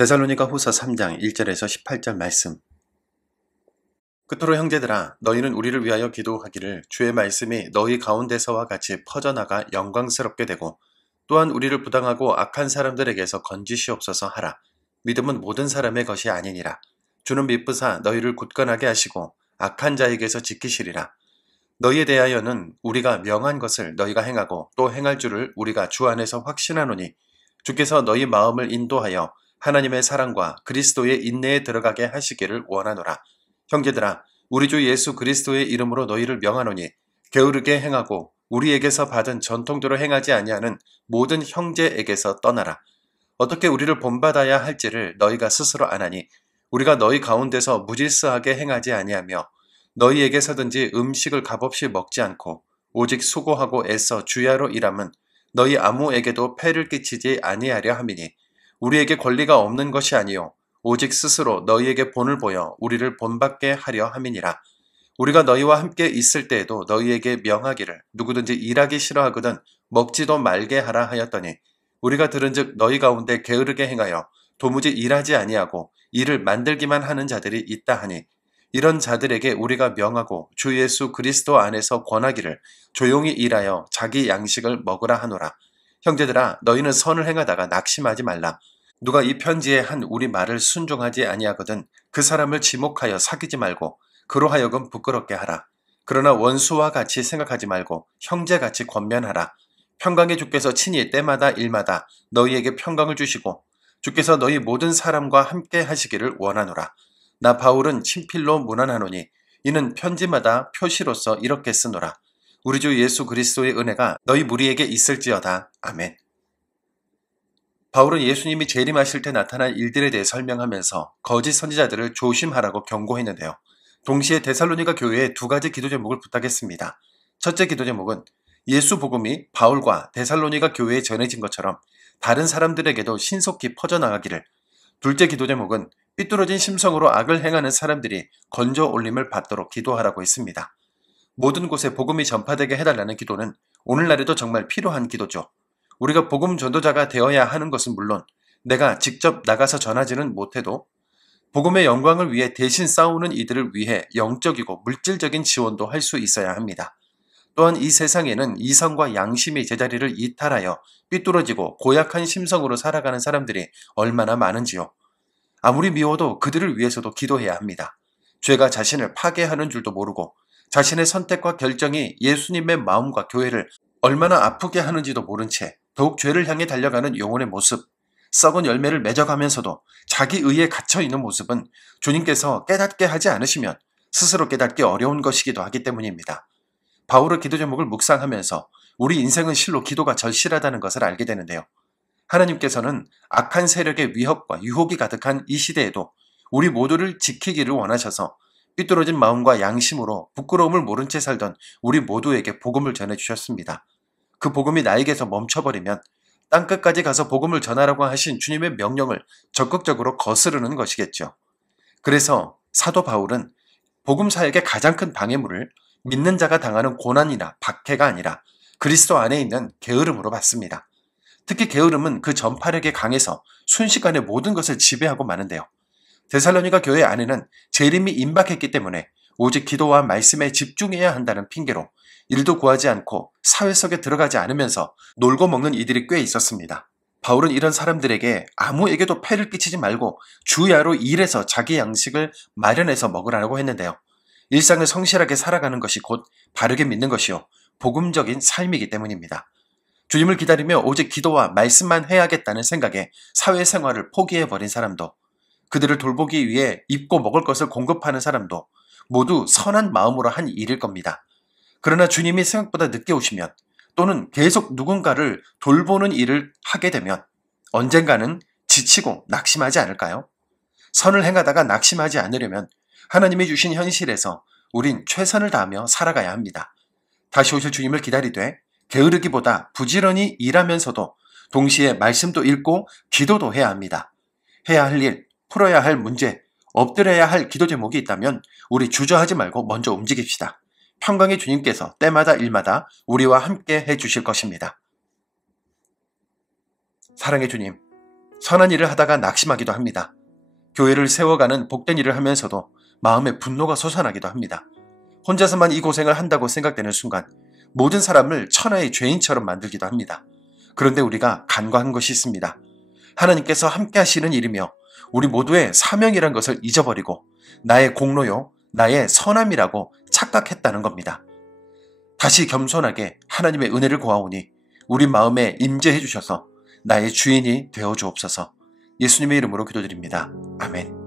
데살로니가 후서 3장 1절에서 18절 말씀. 그토록 형제들아, 너희는 우리를 위하여 기도하기를 주의 말씀이 너희 가운데서와 같이 퍼져나가 영광스럽게 되고 또한 우리를 부당하고 악한 사람들에게서 건지시옵소서 하라. 믿음은 모든 사람의 것이 아니니라. 주는 미쁘사 너희를 굳건하게 하시고 악한 자에게서 지키시리라. 너희에 대하여는 우리가 명한 것을 너희가 행하고 또 행할 줄을 우리가 주 안에서 확신하노니 주께서 너희 마음을 인도하여 하나님의 사랑과 그리스도의 인내에 들어가게 하시기를 원하노라. 형제들아, 우리 주 예수 그리스도의 이름으로 너희를 명하노니 게으르게 행하고 우리에게서 받은 전통대로 행하지 아니하는 모든 형제에게서 떠나라. 어떻게 우리를 본받아야 할지를 너희가 스스로 아나니 우리가 너희 가운데서 무질서하게 행하지 아니하며 너희에게서든지 음식을 값없이 먹지 않고 오직 수고하고 애써 주야로 일함은 너희 아무에게도 폐를 끼치지 아니하려 함이니 우리에게 권리가 없는 것이 아니요 오직 스스로 너희에게 본을 보여 우리를 본받게 하려 함이니라. 우리가 너희와 함께 있을 때에도 너희에게 명하기를 누구든지 일하기 싫어하거든 먹지도 말게 하라 하였더니 우리가 들은즉 너희 가운데 게으르게 행하여 도무지 일하지 아니하고 일을 만들기만 하는 자들이 있다 하니 이런 자들에게 우리가 명하고 주 예수 그리스도 안에서 권하기를 조용히 일하여 자기 양식을 먹으라 하노라. 형제들아, 너희는 선을 행하다가 낙심하지 말라. 누가 이 편지에 한 우리 말을 순종하지 아니하거든 그 사람을 지목하여 사귀지 말고 그로 하여금 부끄럽게 하라. 그러나 원수와 같이 생각하지 말고 형제같이 권면하라. 평강의 주께서 친히 때마다 일마다 너희에게 평강을 주시고 주께서 너희 모든 사람과 함께 하시기를 원하노라. 나 바울은 친필로 문안하노니 이는 편지마다 표시로서 이렇게 쓰노라. 우리 주 예수 그리스도의 은혜가 너희 무리에게 있을지어다. 아멘. 바울은 예수님이 재림하실 때 나타날 일들에 대해 설명하면서 거짓 선지자들을 조심하라고 경고했는데요. 동시에 데살로니가 교회에 두 가지 기도 제목을 부탁했습니다. 첫째 기도 제목은 예수 복음이 바울과 데살로니가 교회에 전해진 것처럼 다른 사람들에게도 신속히 퍼져나가기를, 둘째 기도 제목은 삐뚤어진 심성으로 악을 행하는 사람들이 건져 올림을 받도록 기도하라고 했습니다. 모든 곳에 복음이 전파되게 해달라는 기도는 오늘날에도 정말 필요한 기도죠. 우리가 복음 전도자가 되어야 하는 것은 물론 내가 직접 나가서 전하지는 못해도 복음의 영광을 위해 대신 싸우는 이들을 위해 영적이고 물질적인 지원도 할 수 있어야 합니다. 또한 이 세상에는 이성과 양심이 제자리를 이탈하여 삐뚤어지고 고약한 심성으로 살아가는 사람들이 얼마나 많은지요. 아무리 미워도 그들을 위해서도 기도해야 합니다. 죄가 자신을 파괴하는 줄도 모르고 자신의 선택과 결정이 예수님의 마음과 교회를 얼마나 아프게 하는지도 모른 채 더욱 죄를 향해 달려가는 영혼의 모습, 썩은 열매를 맺어가면서도 자기 의에 갇혀있는 모습은 주님께서 깨닫게 하지 않으시면 스스로 깨닫기 어려운 것이기도 하기 때문입니다. 바울의 기도 제목을 묵상하면서 우리 인생은 실로 기도가 절실하다는 것을 알게 되는데요. 하나님께서는 악한 세력의 위협과 유혹이 가득한 이 시대에도 우리 모두를 지키기를 원하셔서 삐뚤어진 마음과 양심으로 부끄러움을 모른 채 살던 우리 모두에게 복음을 전해주셨습니다. 그 복음이 나에게서 멈춰버리면 땅끝까지 가서 복음을 전하라고 하신 주님의 명령을 적극적으로 거스르는 것이겠죠. 그래서 사도 바울은 복음 사역의 가장 큰 방해물을 믿는 자가 당하는 고난이나 박해가 아니라 그리스도 안에 있는 게으름으로 봤습니다. 특히 게으름은 그 전파력에 강해서 순식간에 모든 것을 지배하고 마는데요. 데살로니가 교회 안에는 재림이 임박했기 때문에 오직 기도와 말씀에 집중해야 한다는 핑계로 일도 구하지 않고 사회 속에 들어가지 않으면서 놀고 먹는 이들이 꽤 있었습니다. 바울은 이런 사람들에게 아무에게도 폐를 끼치지 말고 주야로 일해서 자기 양식을 마련해서 먹으라고 했는데요. 일상을 성실하게 살아가는 것이 곧 바르게 믿는 것이요 복음적인 삶이기 때문입니다. 주님을 기다리며 오직 기도와 말씀만 해야겠다는 생각에 사회생활을 포기해버린 사람도, 그들을 돌보기 위해 입고 먹을 것을 공급하는 사람도 모두 선한 마음으로 한 일일 겁니다. 그러나 주님이 생각보다 늦게 오시면 또는 계속 누군가를 돌보는 일을 하게 되면 언젠가는 지치고 낙심하지 않을까요? 선을 행하다가 낙심하지 않으려면 하나님이 주신 현실에서 우린 최선을 다하며 살아가야 합니다. 다시 오실 주님을 기다리되 게으르기보다 부지런히 일하면서도 동시에 말씀도 읽고 기도도 해야 합니다. 해야 할 일, 풀어야 할 문제, 엎드려야 할 기도 제목이 있다면 우리 주저하지 말고 먼저 움직입시다. 평강의 주님께서 때마다 일마다 우리와 함께 해주실 것입니다. 사랑의 주님, 선한 일을 하다가 낙심하기도 합니다. 교회를 세워가는 복된 일을 하면서도 마음에 분노가 솟아나기도 합니다. 혼자서만 이 고생을 한다고 생각되는 순간 모든 사람을 천하의 죄인처럼 만들기도 합니다. 그런데 우리가 간과한 것이 있습니다. 하나님께서 함께 하시는 일이며 우리 모두의 사명이란 것을 잊어버리고 나의 공로요, 나의 선함이라고 착각했다는 겁니다. 다시 겸손하게 하나님의 은혜를 구하오니 우리 마음에 임재해 주셔서 나의 주인이 되어 주옵소서. 예수님의 이름으로 기도드립니다. 아멘.